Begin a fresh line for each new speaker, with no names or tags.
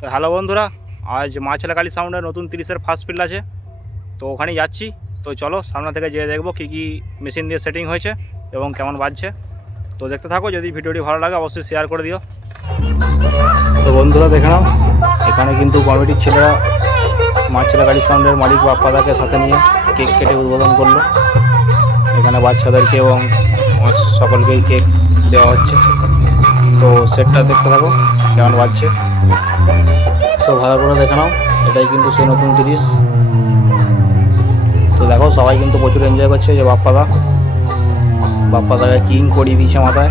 তো হ্যালো বন্ধুরা, আজ মাছলাকালী সাউন্ডের নতুন তিরিশের ফার্স্ট ফিল্ড আছে। তো ওখানেই যাচ্ছি। তো চলো সামনে থেকে যেয়ে দেখব কী কী মেশিন দিয়ে সেটিং হয়েছে এবং কেমন বাজছে। তো দেখতে থাকো, যদি ভিডিওটি ভালো লাগে অবশ্যই শেয়ার করে দিও। তো বন্ধুরা, দেখে নাও, এখানে কিন্তু কমিটির ছেলেরা মাছলাকালী সাউন্ডের মালিক বাপ্পাদাকে সাথে নিয়ে কেক কেটে উদ্বোধন করল। এখানে বাচ্চাদেরকে এবং সকলকেই কেক দেওয়া হচ্ছে। তো সেটটা দেখতে থাকো, কেমন বাজছে। তো ভালো করে দেখে নাও, এটাই কিন্তু সেই নতুন তিরিশ তো দেখো, সবাই কিন্তু প্রচুর এনজয় করছে যে বাপ্পাদা। বাপ্পাদাকে কিং করিয়ে দিয়েছে মাথায়।